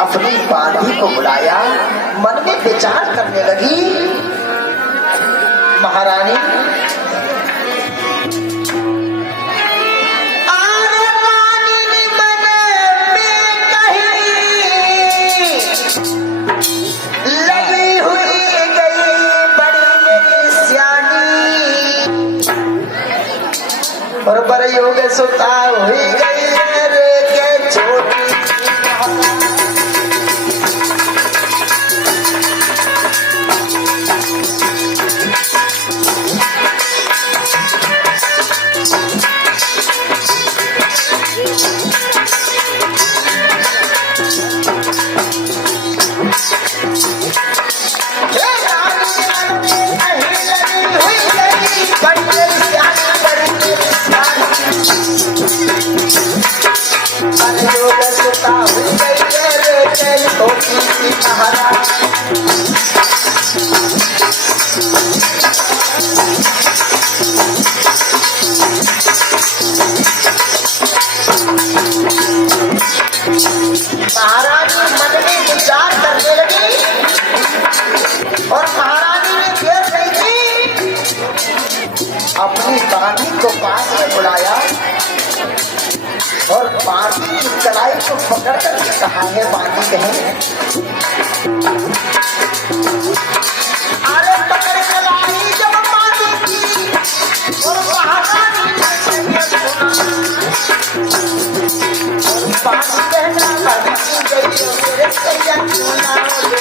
अपनी बांधी को बुलाया, मन में विचार करने लगी। महारानी लगी हुई गई बड़ी मेरी सियानी, और बड़े योग सुता हुई गई रे के छोटी। महारानी मन में विचार करने लगी, और महारानी ने देर नहीं की, अपनी बांधी को पास में बुलाया और बांधी की कलाई को पकड़ कर कहा है, बांधी कहे अरे पकड़ कलाई जब बांधी की, और महारानी ने बांधी कहना बांधी गई मेरे सैया चूना के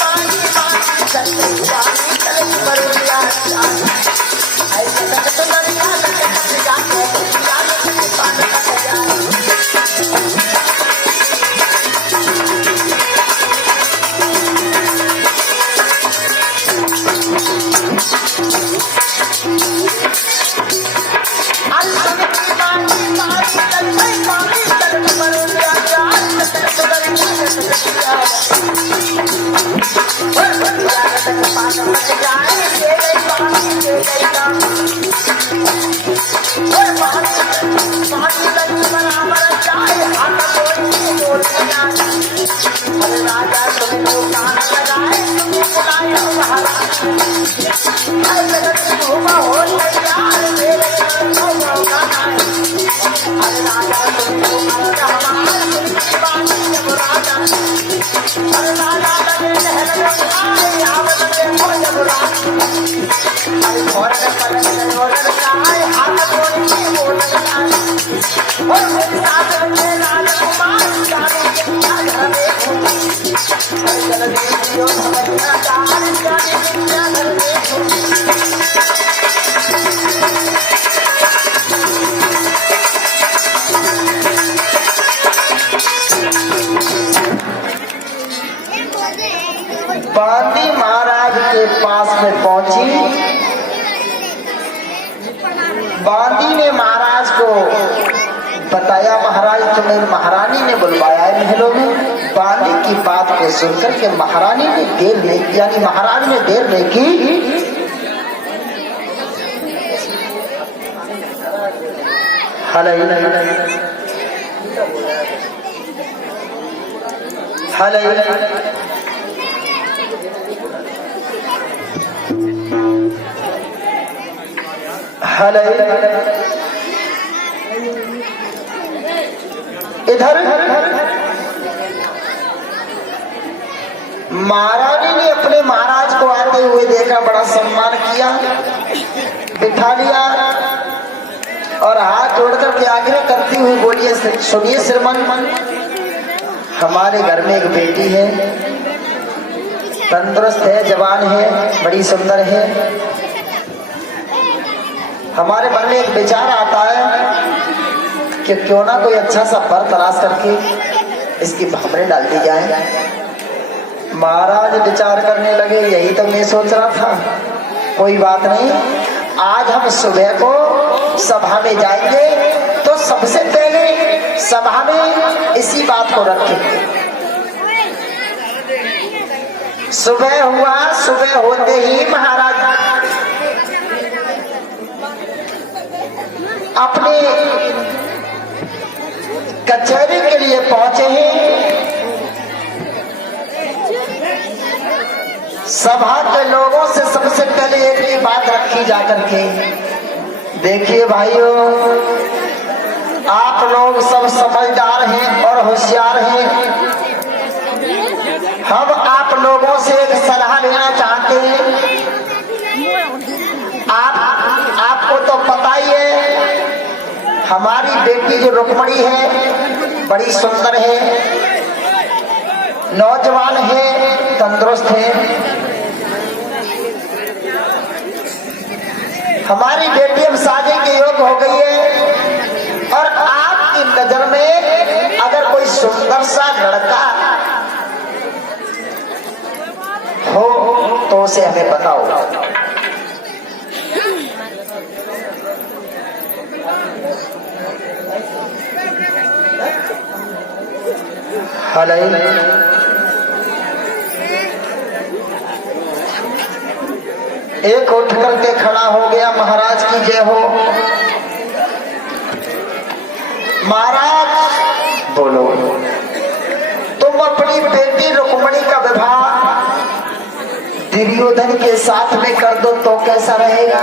बांधी बांधी चलते बांधी चलती बरुलिया ऐसे तक दरिया तक जाके पानी तक जाए। बांधी महाराज के पास में पहुंची। बांधी ने महाराज को बताया, महाराज तुम्हें महारानी ने बुलवाया है महलों में। बांधी की बात को सुनकर के महारानी ने देर नहीं की, यानी महाराज ने देर नहीं की। हले इधर महारानी ने अपने महाराज को आते हुए देखा, बड़ा सम्मान किया, बिठा लिया और हाथ जोड़कर के आग्रह करती हुई बोलिए, सुनिए श्रीमान, हमारे घर में एक बेटी है, तंदुरुस्त है, जवान है, बड़ी सुंदर है। हमारे मन में एक विचार आता है कि क्यों ना कोई अच्छा सा वर तलाश करके इसकी भावरे डाल दी जाए। महाराज विचार करने लगे, यही तो मैं सोच रहा था। कोई बात नहीं, आज हम सुबह को सभा में जाएंगे तो सबसे पहले सभा में इसी बात को रखेंगे। सुबह हुआ, सुबह होते ही महाराज अपने सभा के लोगों से सबसे पहले एक ही बात रखी जाकर के, देखिए भाइयों, आप लोग सब समझदार हैं और होशियार हैं। हम आप लोगों से एक सलाह लेना चाहते हैं। आपको तो पता ही है, हमारी बेटी जो रुक्मणी है बड़ी सुंदर है, नौजवान है, तंदुरुस्त है। हमारी बेटी अब शादी के योग्य हो गई है और आपकी नजर में अगर कोई सुंदर सा लड़का हो तो उसे हमें बताओ। हेलो, एक उठ करके खड़ा हो गया, महाराज की जय हो। महाराज बोलो, तुम अपनी बेटी रुक्मणी का विवाह दुर्योधन के साथ में कर दो तो कैसा रहेगा?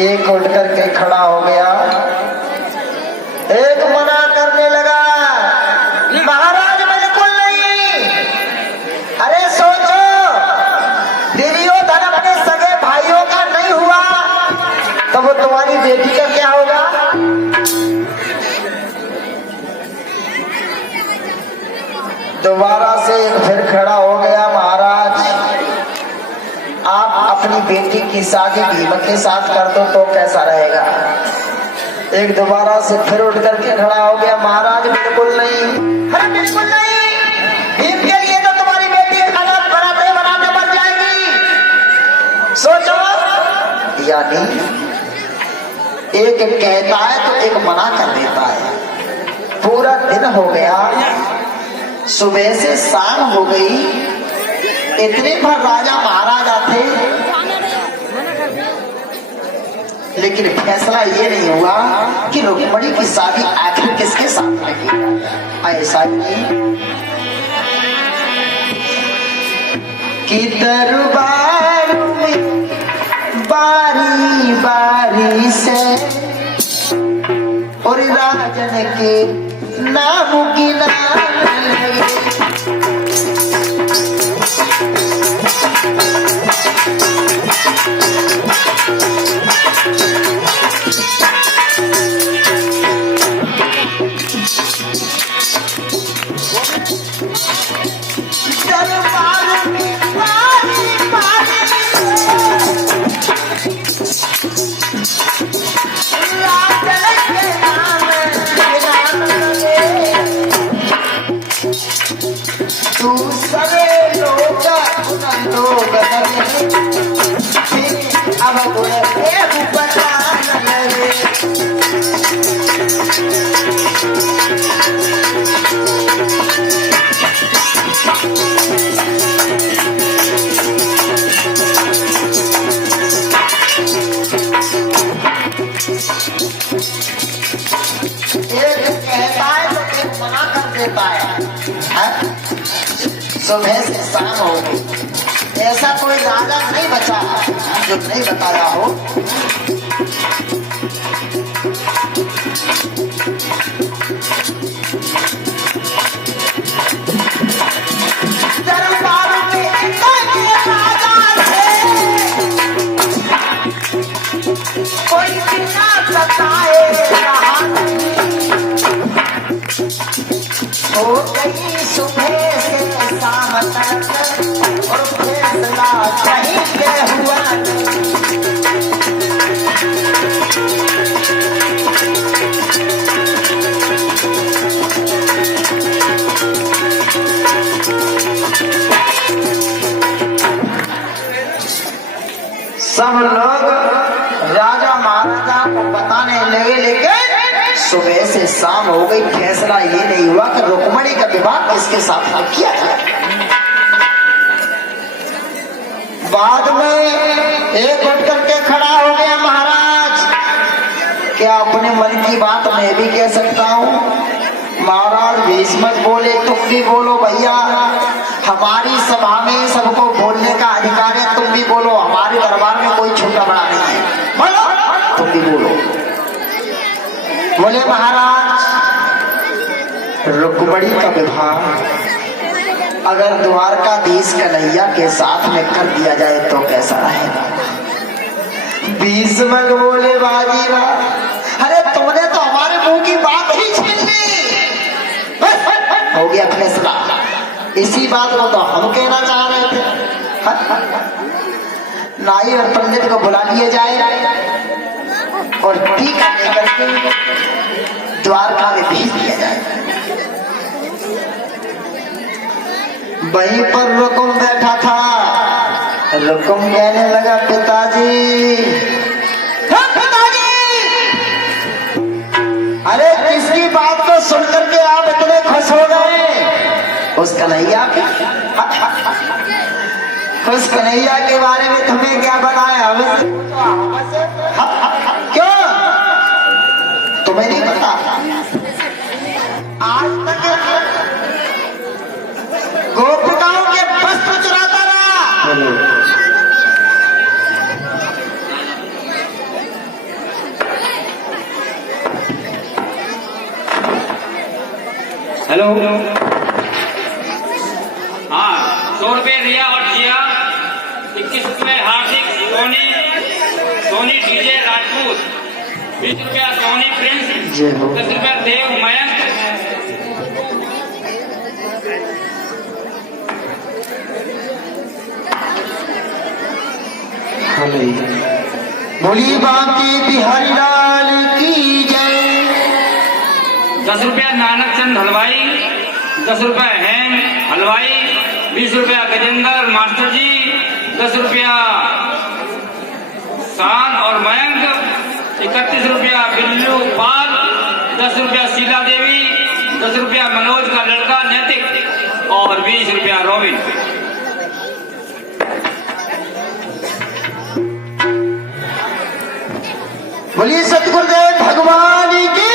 एक उठ करके खड़ा हो गया, एक मना करने लगा, महाराज बिल्कुल नहीं। अरे सोचो, दुर्योधन अपने सगे भाइयों का नहीं हुआ तो वो तुम्हारी बेटी का क्या होगा? दोबारा से एक फिर खड़ा हो गया, महाराज आप अपनी बेटी की शादी भीम के साथ कर दो तो कैसा रहेगा? एक दोबारा से फिर उठ करके खड़ा हो गया, महाराज बिल्कुल नहीं। अरे बिल्कुल नहीं, भीम के लिए तो तुम्हारी बेटी खाना बनाते बनाते मर जाएगी। सोचो, यानी एक कहता है तो एक मना कर देता है। पूरा दिन हो गया, सुबह से शाम हो गई, इतने भर राजा महाराजा थे, लेकिन फैसला ये नहीं हुआ कि रुक्मणी की शादी आखिर किसके साथ रहेगी। ऐसा कि दरबार में बारी बारी से और राजन के नाम गिना लगे। सुबह से शाम हो गई, ऐसा कोई राजा नहीं बचा जो नहीं बताया हो। दरबार में इतने राजा थे, कोई बिना बताए रहा नहीं। हो गई सुबह से शाम तक और फैसला कहीं के हुआ सब लोग राजा महाराजा को बताने लगे, लेकिन सुबह से शाम हो गई, फैसला ये नहीं हुआ कि रुक्मणी का विवाह किसके साथ किया जाए। बाद में एक उठ करके खड़ा हो गया, महाराज क्या अपने मन की बात मैं भी कह सकता हूँ? महाराज भीष्मक बोले तुम भी बोलो भैया, हमारी सभा में सबको बोलने का अधिकार है, तुम भी बोलो, हमारे दरबार में कोई छोटा बड़ा नहीं है, बोलो तुम भी बोलो। बोले महाराज रुक्मणी का विवाह अगर द्वारकाधीश कन्हैया के साथ में कर दिया जाए तो कैसा रहेगा? भीष्मक बोले बाजी वाह, अरे तुमने तो हमारे मुंह की बात ही छीन ली। हो गया फैसला, इसी बात को तो हम कहना चाह रहे थे। नाई और पंडित को बुला लिए जाए और टीका लेकर के द्वारका में भेज दिया जाए। वहीं पर रुकुम बैठा था। रुकुम कहने लगा पिताजी, अरे किसकी बात को सुन करके आप इतने खुश हो गए? उस कन्हैया के, उस कन्हैया के बारे में तुम्हें क्या बताया? क्यों तुम्हें नहीं पता? आज तक गोपिकाओं के वस्त्र चुराता रहा। हेलो, हाँ 100 रुपये रिया और जिया, 21 रुपये हार्दिक सोनी डीजे राजपूत, 20 रुपया सोनी प्रिंस, 10 रुपया देव मयंक। बोली बांके बिहारी लाल की जय। 10 रुपया नानक चंद हलवाई, 10 रुपया हैम हलवाई, 20 रुपया गजेंद्र मास्टर जी, 10 रुपया शान और मयंक, 31 रुपया बिल्लू पाल, 10 रुपया शीला देवी, 10 रुपया मनोज का लड़का नैतिक और 20 रुपया रोबिन। बोलिए सतगुरुदेव भगवान की।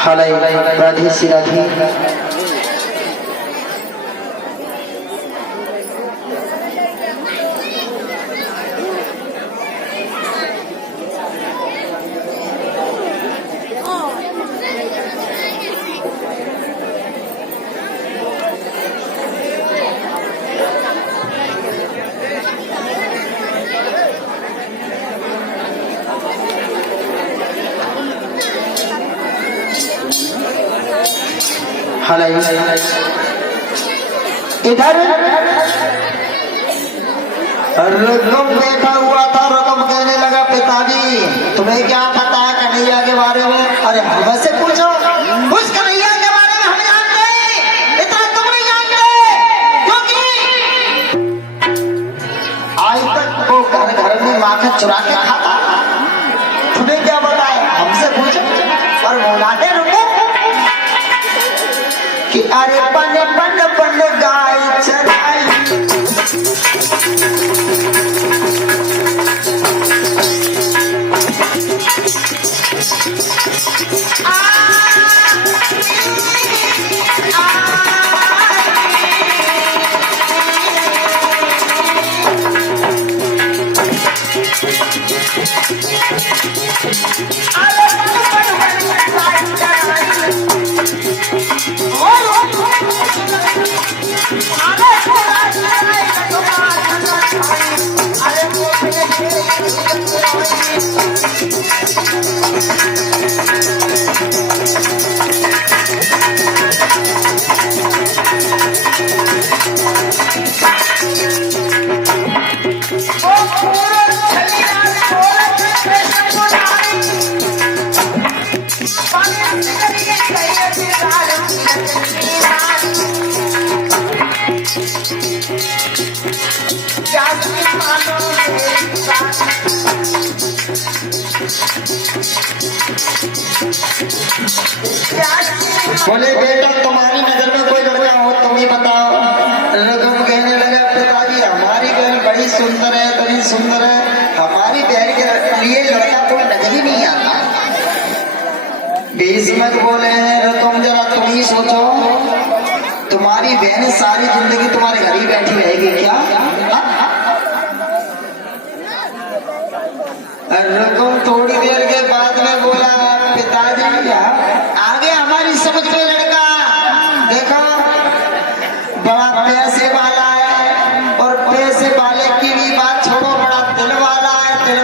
हलाई राधे श्री राधे। इधर रुकुम बैठा हुआ था। रुकुम कहने लगा पिताजी तुम्हें क्या पता है कन्हैया के बारे में? अरे हमसे पूछो, उस कन्हैया के बारे में हम जानते हैं, इतना तुम नहीं जानते, क्योंकि आज तक वो घर घर में माखन चुरा के खाता। तुम्हें क्या पता है? हमसे पूछो। और बोलाते रुकुम कि अरे पन पन पन गाय चराई, बोले बेटा तुम्हारी नजर में कोई लड़का हो तुम ही बताओ। रघुम कहने लगा पिताजी हमारी बहन बड़ी सुंदर है, बड़ी सुंदर है, हमारी बहन के लिए लड़का कोई नजर ही नहीं आता। भीष्मक बोले हैं रघुम जरा तुम ही सोचो, तुम्हारी बहन सारी जिंदगी तुम्हारे घर ही बैठी रहेगी क्या? रघुम थोड़ी देर के बाद में बोला पिताजी आगे हमारी समझ में लड़का देखो बड़ा पैसे वाला है, और पैसे वाले की भी बात छोड़ो, बड़ा दिल वाला है,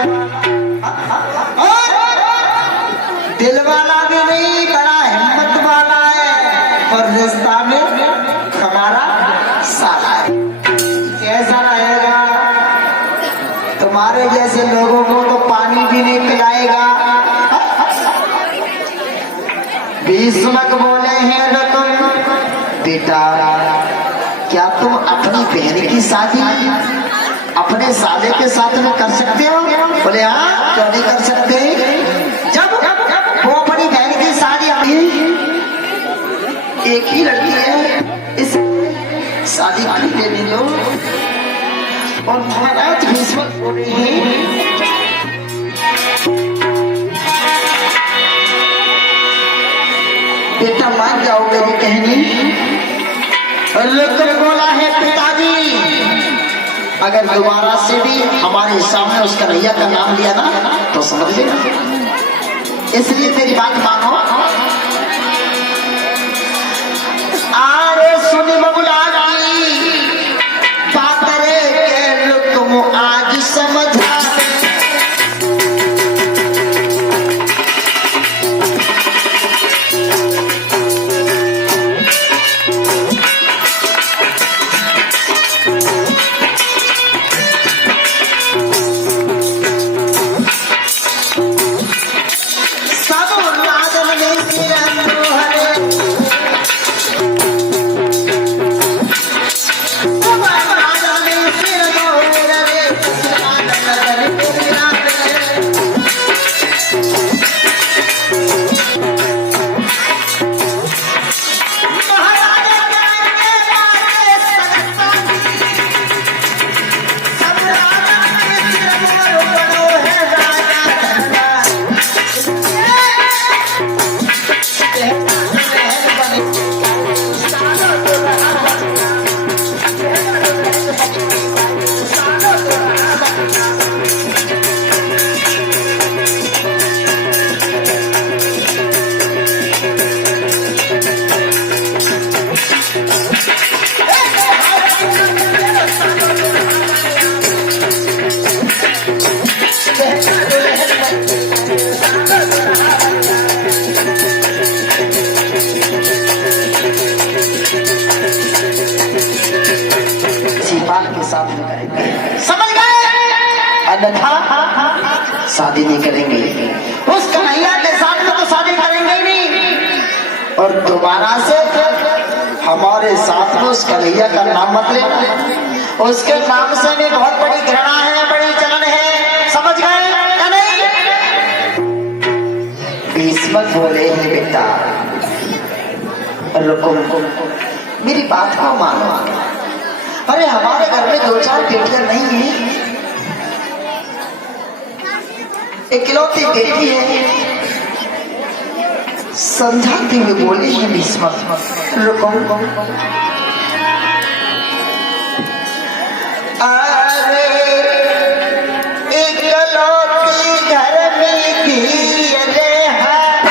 दिल वाला भी नहीं, बड़ा हिम्मत वाला है, और रिश्ता में हमारा साला है। कैसा रहेगा? तुम्हारे जैसे लोगों को तो पानी भी नहीं पिलाएगा। भीष्मक बोले हैं रघुम बेटा क्या तुम अपनी बहन की शादी अपने साले के साथ में कर सकते हो? बोले हाँ क्यों नहीं कर सकते, जब वो अपनी बहन की शादी एक ही लड़की है, इस शादी करने नहीं दो। और महाराज भीष्मक बोले हैं बेटा मान जाओ मेरी कहनी। रघुम बोला है पिताजी अगर दोबारा से भी हमारे सामने उस कन्हैया का नाम लिया ना तो समझ लेना, इसलिए मेरी बात मानो। आरे सुन बबुला बात रे तुम आज समझा अन्यथा शादी नहीं करेंगे, उस कन्हैया के साथ में तो शादी करेंगे ही नहीं। और दोबारा से हमारे साथ में उस कन्हैया का नाम मत लेना, उसके नाम से भी बहुत बड़ी घृणा है, बड़ी जलन है, समझ गए या नहीं? भीष्मक बोले हैं बेटा रुको मेरी बात को मानो। अरे हमारे घर में 2-4 बेटियां नहीं है, इकलौती बेटी है। समझाते हुए बोले हैं भीष्मक रुको